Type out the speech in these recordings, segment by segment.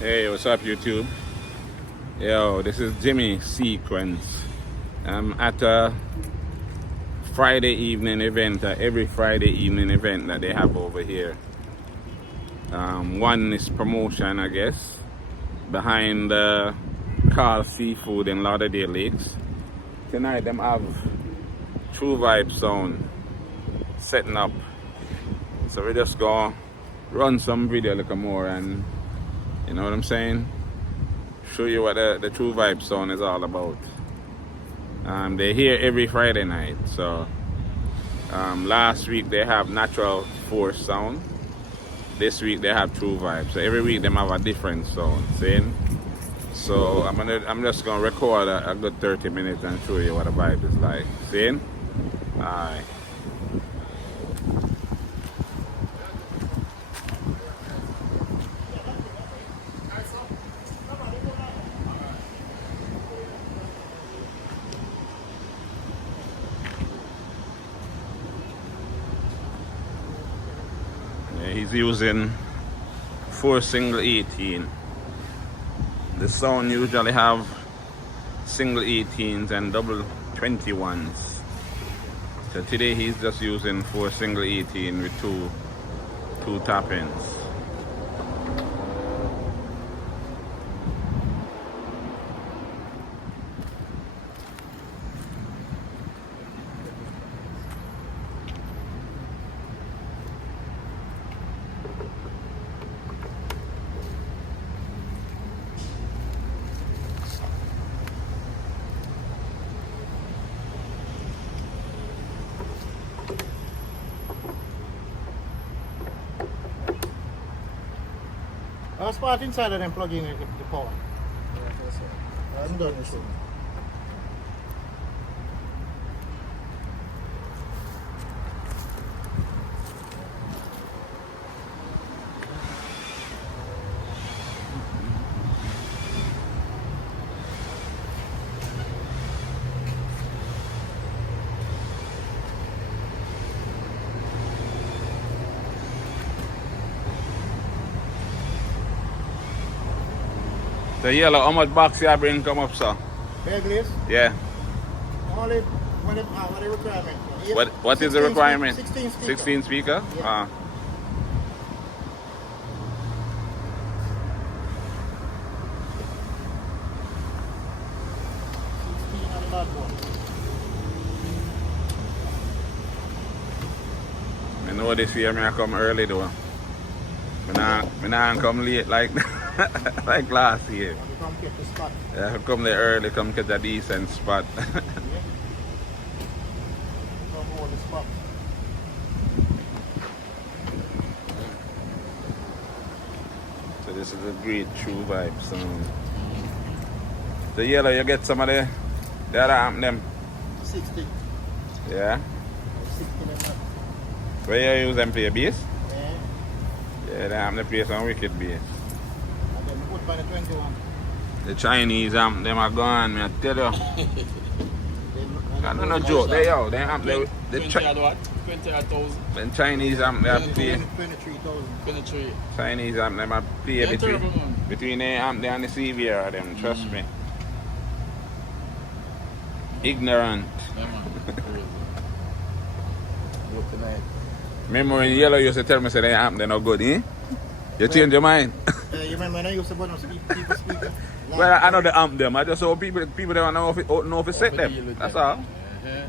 Hey, what's up, YouTube? Yo, this is Jimmy Sequence. I'm at a Friday evening event, every Friday evening event that they have over here. One is promotion, I guess, behind Carl Seafood in Lauderdale Lakes. Tonight, them have True Vibe Sound setting up. So we just gonna run some video a little more and, you know what I'm saying? Show you what the True Vibe Sound is all about. They're here every Friday night. So last week they have Natural Force Sound. This week they have True Vibe. So every week they have a different sound. Saying. So I'm just gonna record a good 30 minutes and show you what the vibe is like. Saying. Alright. He's using 4 single 18. The sound usually have single 18s and double 21s. So today he's just using 4 single 18 with two tap-ins. I'll spot inside and then plug in the power. I'm done with it. The yellow, how much box you bring come up, sir? Begless? Yeah. Only what the requirement? What is the requirement? 16 speaker. 16 speaker? Yeah. 16 on the bad one. I know this year I come early though. I not come late like like last year. You come get the spot. Yeah, I come there early, come get a decent spot. Yeah. Come hold the spot. So this is a great True Vibe sound. The yellow, you get some of the other amp them. 60. Yeah? 16 and that. Where you use them for your bass? Yeah. Yeah, they amp they play some wicked bass. And then put by the 21. The Chinese amp them are gone, me I tell you. I don't know joke, they amp they 20 at what? 20 at 1,000. the Chinese amp they are play. 23,000. 23. Chinese amp them are play Yeah, terrible, man. between the amp they and the CVR them, trust me. Ignorant. Yeah, man. Crazy. Look tonight. Remember when Yellow used to tell me say they amp they no good, eh? You change your mind. You remember when I used to put on people speaker? Well, I know the amp them. I just saw people don't know if it set them. That's all. Yeah.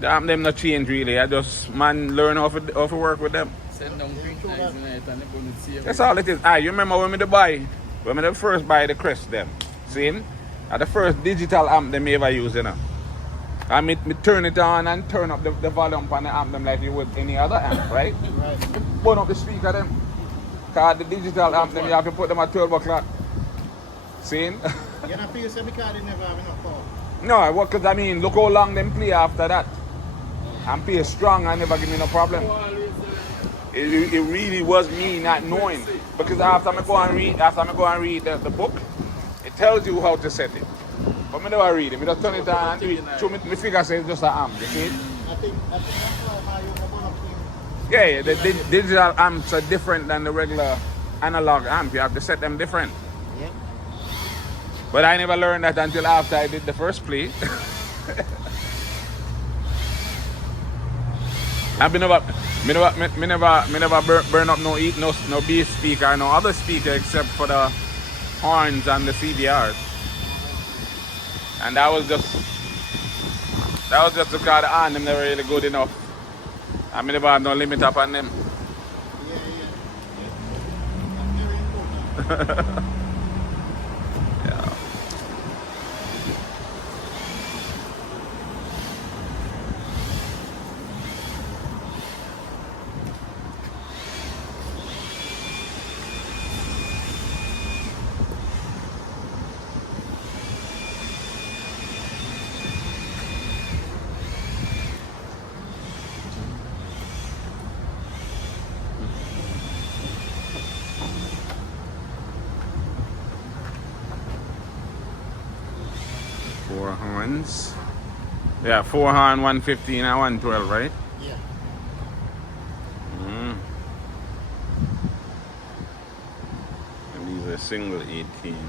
The amp them not change really. I just learn how to work with them. Send down pink lines tonight and they're going to see That's all it is. You remember when I first buy the Crest them. See? The first digital amp them ever use, you know. I me turn it on and turn up the volume on the amp them like you would any other amp, right? Right. Burn up the speaker them. Cause the digital amp them you have to put them at 12 o'clock. See? You know, feel say because they never have enough power. No, what? Cause I mean, look how long them play after that. And play strong and never give me no problem. It really was me not knowing. Because after I go and read the book, it tells you how to set it. But I never read it. I just turn it on and do it. So my figure says just an amp. You see it? I think that's why you open up team. Yeah, the digital amps are different than the regular analog amp. You have to set them different. But I never learned that until after I did the first play. I never burn up no bass speaker, no other speaker except for the horns and the CDRs. And that was just because the horn them never really good enough. I never have no limit up on them. Yeah. That's very important. Yeah. Four horns. Yeah, 4 horn, 115 and 112, right? Yeah. And these are single 18s.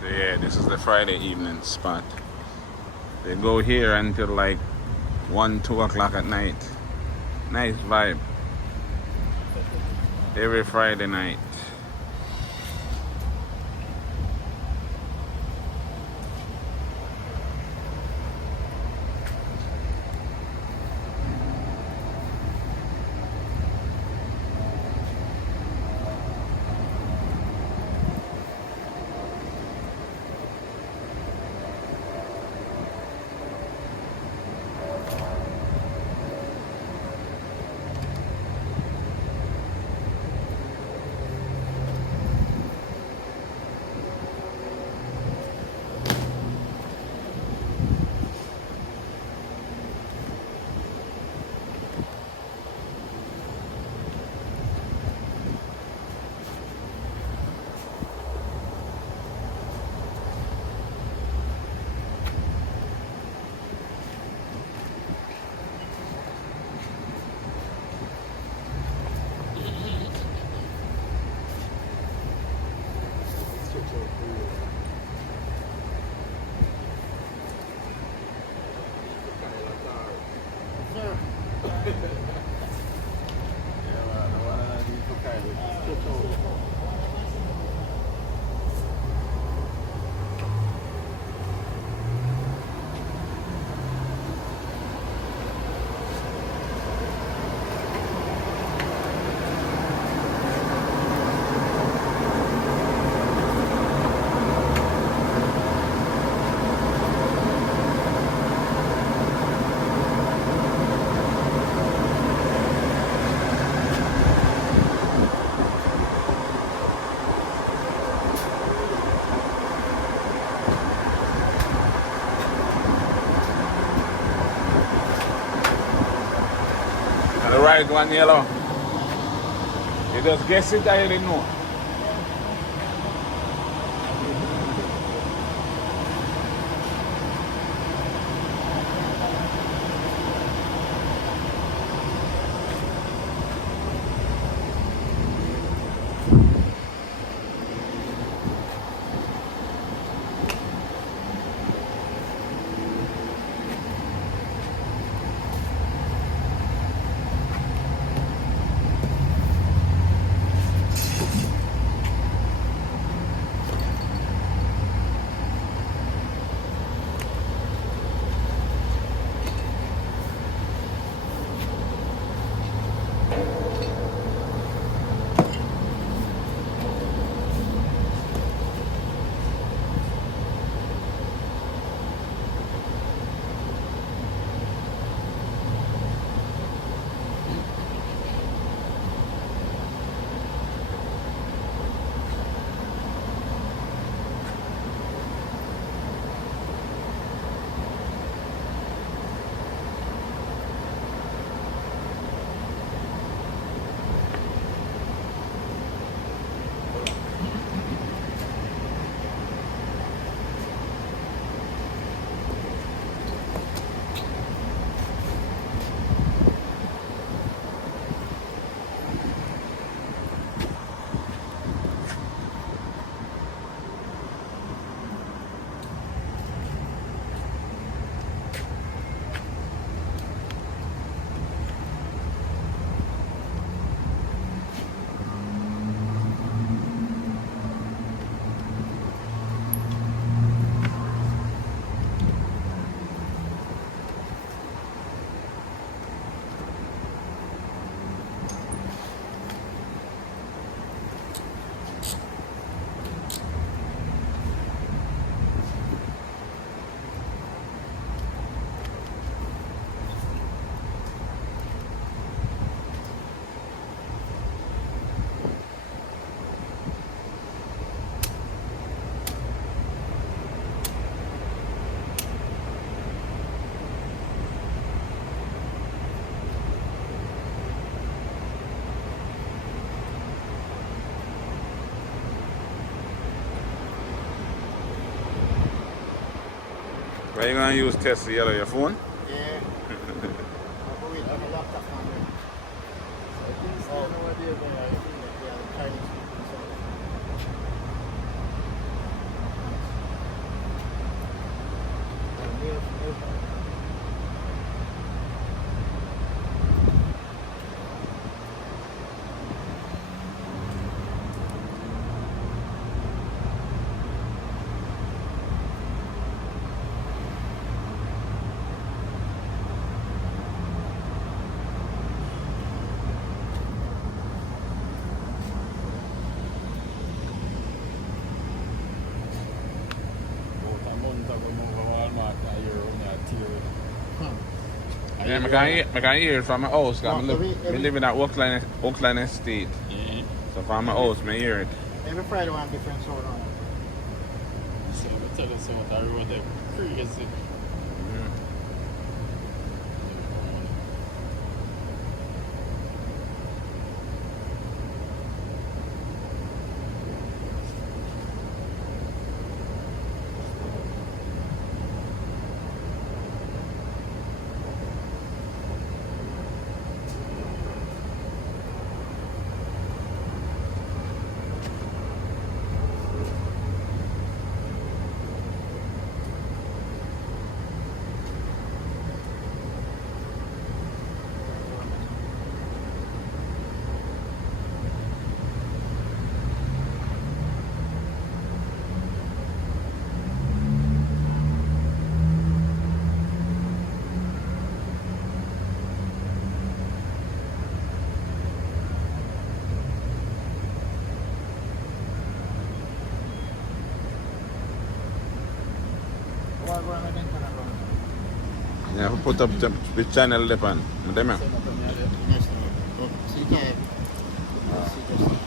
So yeah, this is the Friday evening spot. They go here until like 1, 2 o'clock at night. Nice vibe. Every Friday night. And the right one yellow. You just guess it, I already know. What are you going to use test the yellow? Your phone? Yeah. I'll wait on the laptop now. I think it's still nowadays. Yeah, the Chinese people. So. About a month ago, I over Walmart, I hear on that theory. Yeah, I can hear it from my house. I live in that Oakland Estate. Yeah. So from my house, I hear it. Every Friday one different sound on. So I tell you something, I rode them crazy. What going on with internet on? Yeah, put up the channel there, man. Them, Send up on your left. Yes, sir. See, okay. See, just.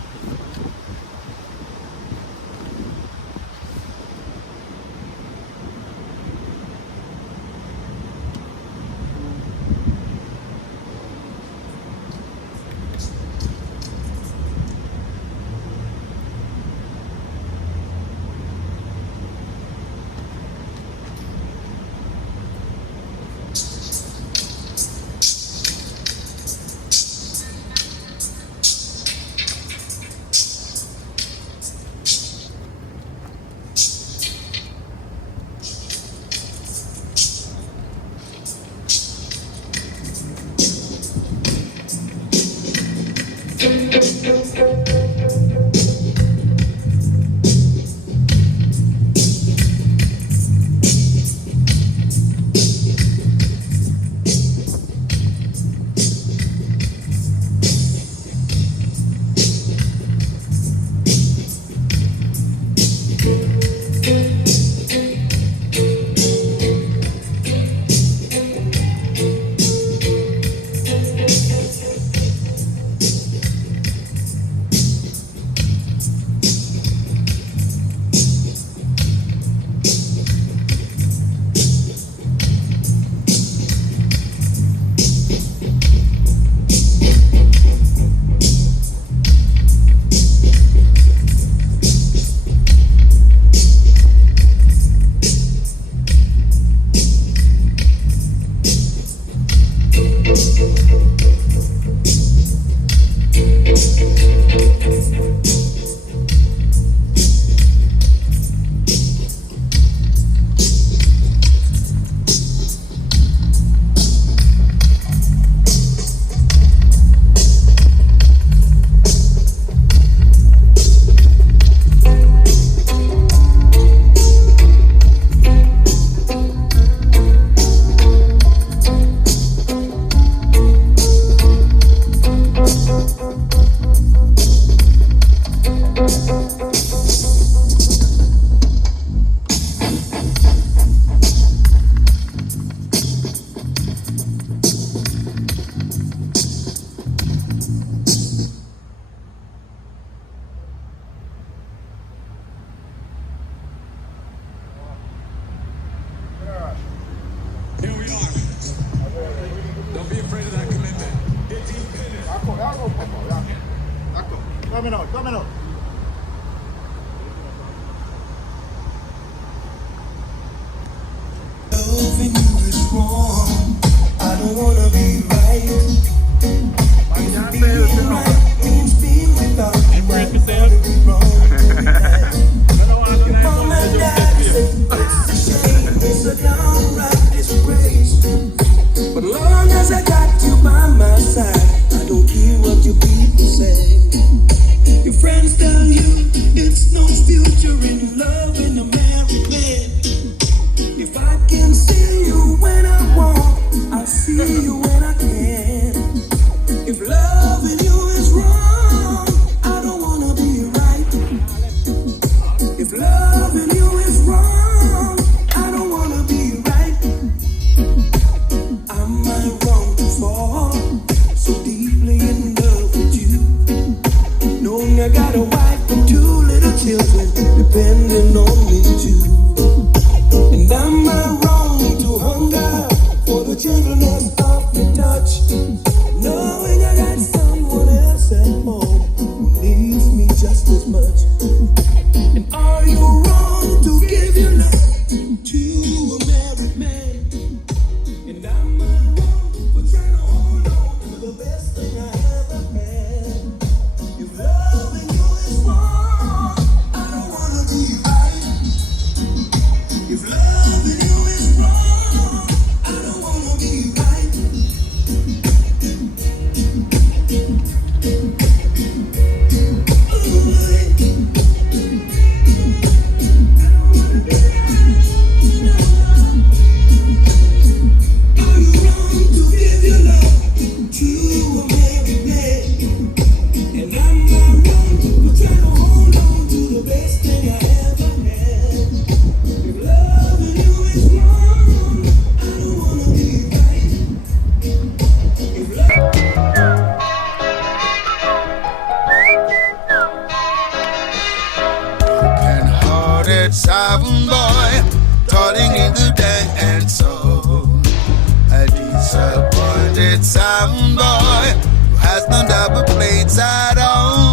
Coming out, coming out. loving you is wrong, I don't wanna be right. Being right means being without you. I don't wanna be wrong. Your mom and dad say it's a shame, it's a downright disgrace. But long as I got you by my side, I don't care what your people say. Your friends tell you it's no future in love in a married man. If I can see you when I want, I'll see you when I can. If loving you is wrong, I don't wanna be right. If loving you is wrong, I don't wanna be right. Am I wrong to fall so deeply in love with you? Knowing I got a wife and 2 little children depending on me too. And am I wrong to hunger for the gentleness of your touch? Knowing I got someone else at home who needs me just as much. And are you wrong to give your love to a married man? And am I wrong for trying to hold on to the best thing I ever had? If loving you is wrong, I don't wanna be right. If loving you is wrong, I don't wanna be right. Are you wrong to give your love to a married man? And I'm not wrong for trying to hold on to the best thing I ever had. If loving you is wrong, I don't wanna be right. If broken-hearted sound boy, toiling in the dance hall. A disappointed sound boy who has no double plates at all.